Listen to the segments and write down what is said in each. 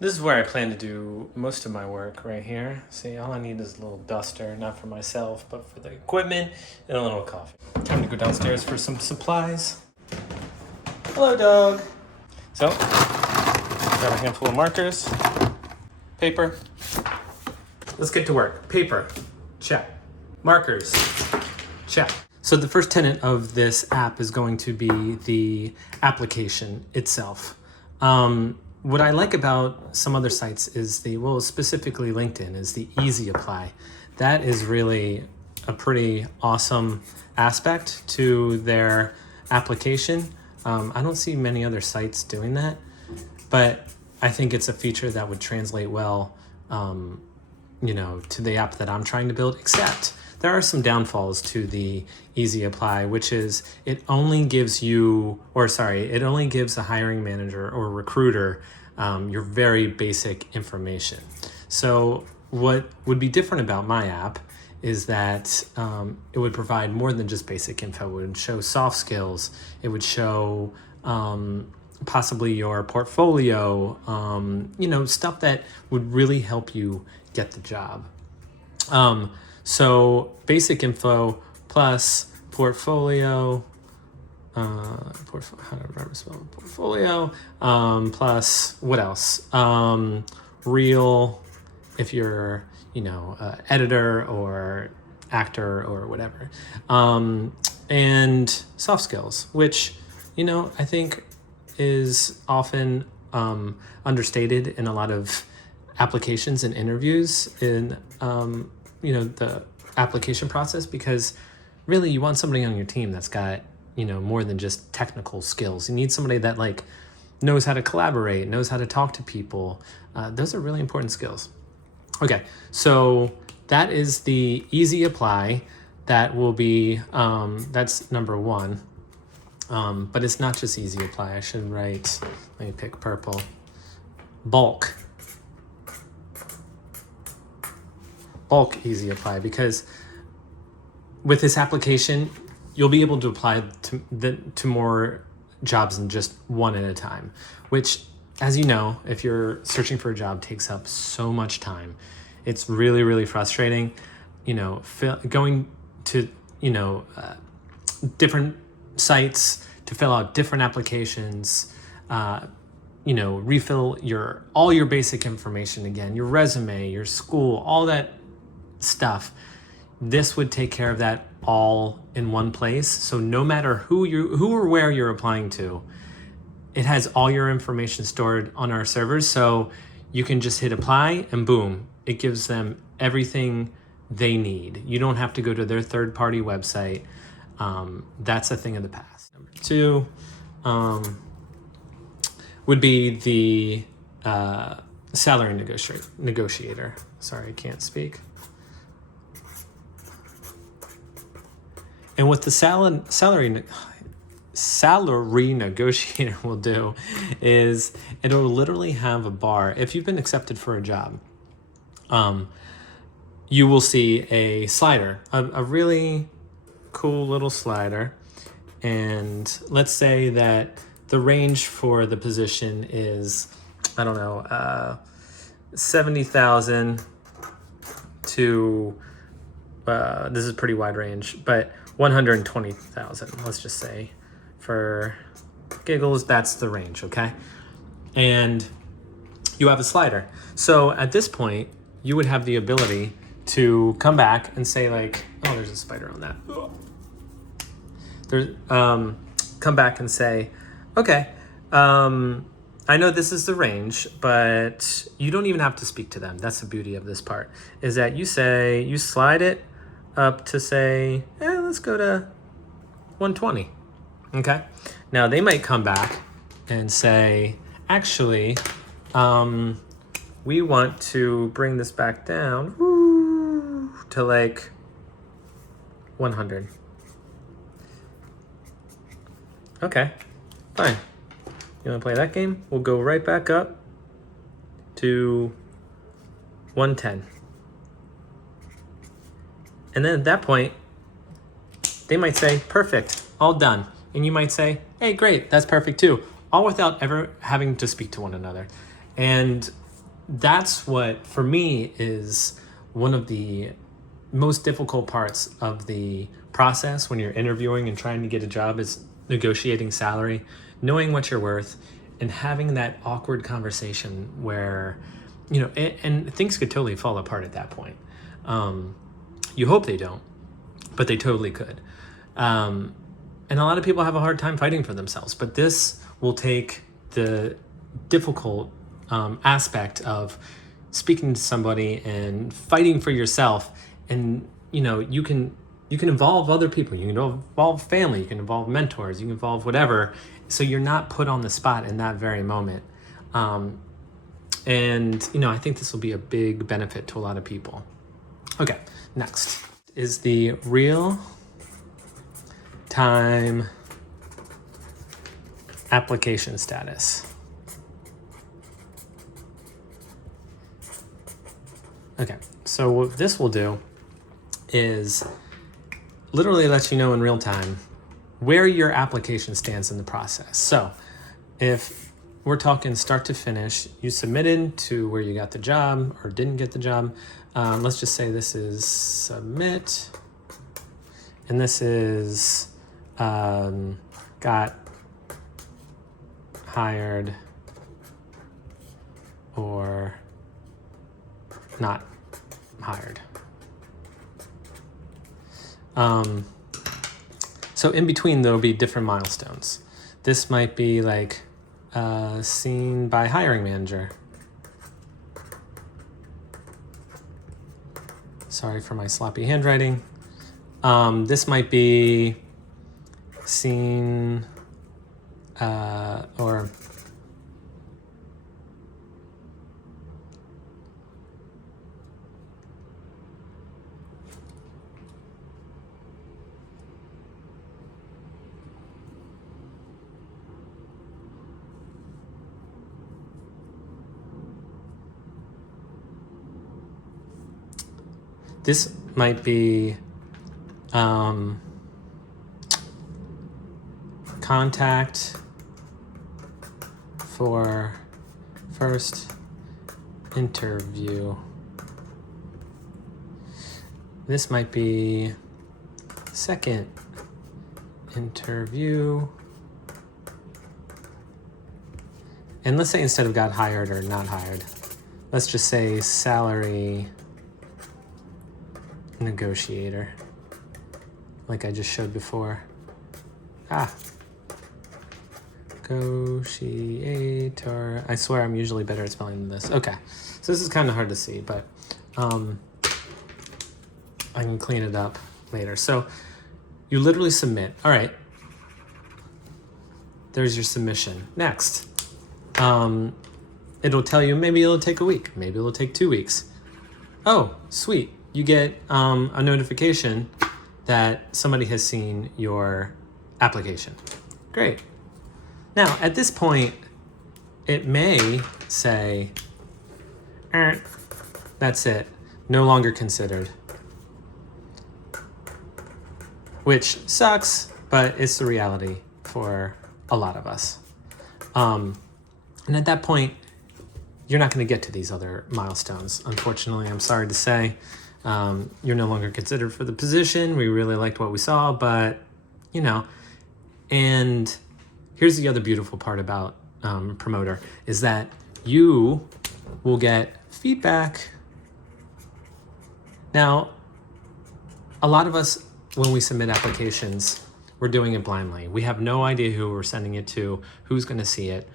This is where I plan to do most of my work right here. See, all I need is a little duster, not for myself, but for the equipment and a little coffee. Time to go downstairs for some supplies. Hello, dog. So, got a handful of markers, paper. Let's get to work. Paper, check. Markers, check. So the first tenet of this app is going to be the application itself. What I like about some other sites is specifically LinkedIn, is the easy apply. That is really a pretty awesome aspect to their application. I don't see many other sites doing that, but I think it's a feature that would translate well, to the app that I'm trying to build, except there are some downfalls to the easy apply, which is it only gives a hiring manager or recruiter your very basic information. So what would be different about my app is that it would provide more than just basic info. It would show soft skills. It would show possibly your portfolio, stuff that would really help you get the job. So basic info plus portfolio, portfolio, plus what else? Reel, if you're, editor or actor or whatever. And soft skills, which, I think is often understated in a lot of applications and interviews in, the application process, because really you want somebody on your team that's got, more than just technical skills. You need somebody that knows how to collaborate, knows how to talk to people. Those are really important skills. Okay, so that is the easy apply. That will be, that's number one. But it's not just easy apply. I should write, let me pick purple. Bulk easy apply, because with this application, you'll be able to apply to more jobs than just one at a time, which, as you know, if you're searching for a job, takes up so much time. It's really, really frustrating, going to, different sites to fill out different applications, refill all your basic information again, your resume, your school, all that stuff. This would take care of that all in one place. So no matter who or where you're applying to, it has all your information stored on our servers. So you can just hit apply and boom, it gives them everything they need. You don't have to go to their third-party website. That's a thing of the past. Number two would be the salary negotiator. Sorry, I can't speak. And what the salary negotiator will do is it'll literally have a bar. If you've been accepted for a job, you will see a slider, a really cool little slider. And let's say that the range for the position is, 70,000 to, this is a pretty wide range, but 120,000, let's just say, for giggles, that's the range, okay? And you have a slider. So at this point, you would have the ability to come back and say oh, there's a spider on that. Come back and say, okay, I know this is the range, but you don't even have to speak to them. That's the beauty of this part, is that you slide it up to say, let's go to 120. Okay. Now they might come back and say, actually, we want to bring this back down to 100. Okay, fine. You want to play that game? We'll go right back up to 110. And then at that point, they might say, perfect, all done. And you might say, hey, great, that's perfect too. All without ever having to speak to one another. And that's what, for me, is one of the most difficult parts of the process when you're interviewing and trying to get a job is negotiating salary, knowing what you're worth, and having that awkward conversation where, and things could totally fall apart at that point. You hope they don't, but they totally could. And a lot of people have a hard time fighting for themselves, but this will take the difficult aspect of speaking to somebody and fighting for yourself. And you can involve other people, you can involve family, you can involve mentors, you can involve whatever, so you're not put on the spot in that very moment. And I think this will be a big benefit to a lot of people. Okay, next is the real time application status. Okay, so what this will do is literally let you know in real time where your application stands in the process. So if we're talking start to finish, you submitted to where you got the job or didn't get the job. Let's just say this is submit, and this is got hired or not hired. So in between, there'll be different milestones. This might be like seen by hiring manager. Sorry for my sloppy handwriting. This might be seen or this might be contact for first interview. This might be second interview. And let's say instead of got hired or not hired, let's just say salary negotiator, like I just showed before. Negotiator. I swear I'm usually better at spelling than this. Okay, so this is kind of hard to see, but I can clean it up later. So you literally submit. All right, there's your submission. Next, it'll tell you maybe it'll take a week, maybe it'll take 2 weeks. Oh, sweet. You get a notification that somebody has seen your application. Great. Now, at this point, it may say, that's it, no longer considered. Which sucks, but it's the reality for a lot of us. And at that point, you're not going to get to these other milestones. Unfortunately, I'm sorry to say, you're no longer considered for the position. We really liked what we saw, but and here's the other beautiful part about PROMOTR is that you will get feedback. Now, a lot of us, when we submit applications, we're doing it blindly. We have no idea who we're sending it to, who's going to see it.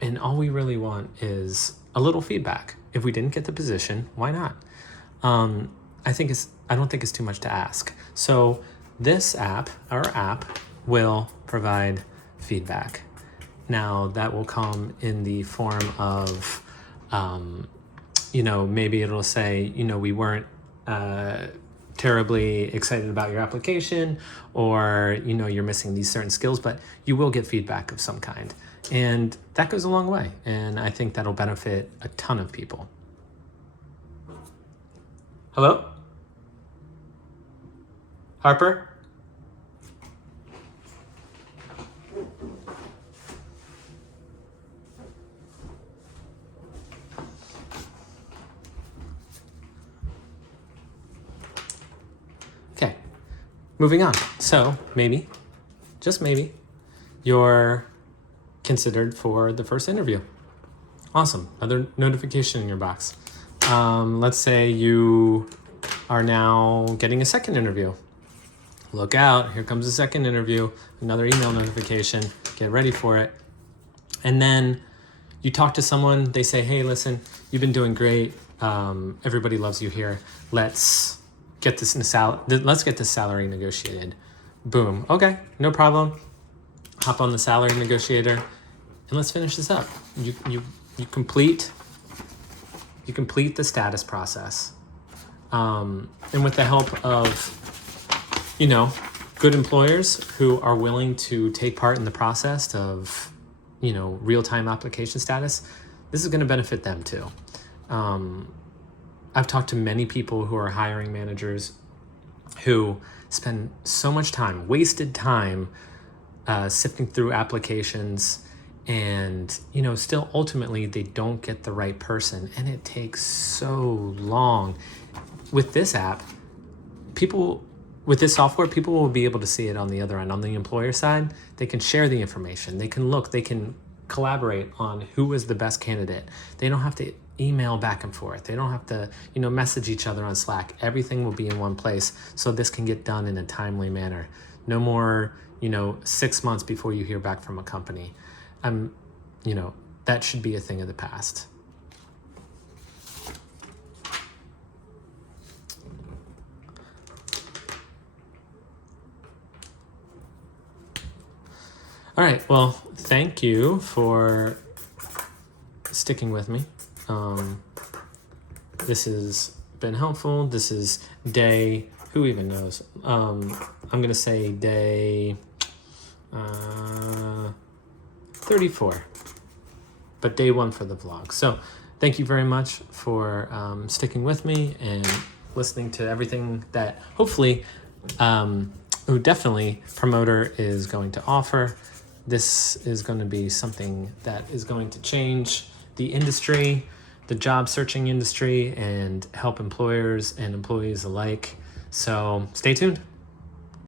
And all we really want is a little feedback. If we didn't get the position, why not? I don't think it's too much to ask. So this app, our app, will provide feedback. Now that will come in the form of, maybe it'll say, we weren't terribly excited about your application, or, you're missing these certain skills, but you will get feedback of some kind. And that goes a long way. And I think that'll benefit a ton of people. Hello? Harper? moving on. So maybe, just maybe, you're considered for the first interview. Awesome. Another notification in your box. Let's say you are now getting a second interview. Look out, here comes a second interview, another email notification, get ready for it. And then you talk to someone, they say, hey, listen, you've been doing great. Everybody loves you here. Let's get this salary negotiated. Boom. Okay, no problem. Hop on the salary negotiator and let's finish this up. You complete the status process. And with the help of, good employers who are willing to take part in the process of, real-time application status, this is going to benefit them too. I've talked to many people who are hiring managers who spend so much time, wasted time, sifting through applications, and still ultimately they don't get the right person, and it takes so long. With this app, with this software, people will be able to see it on the other end. On the employer side, they can share the information. They can look, they can collaborate on who is the best candidate. They don't have to email back and forth. They don't have to, message each other on Slack. Everything will be in one place, so this can get done in a timely manner. No more, 6 months before you hear back from a company. That should be a thing of the past. All right, well, thank you for sticking with me. This has been helpful. This is day, who even knows? I'm gonna say day 34, but day 1 for the vlog. So thank you very much for sticking with me and listening to everything that hopefully, definitely Promoter is going to offer. This is going to be something that is going to change the industry, the job searching industry, and help employers and employees alike. So stay tuned.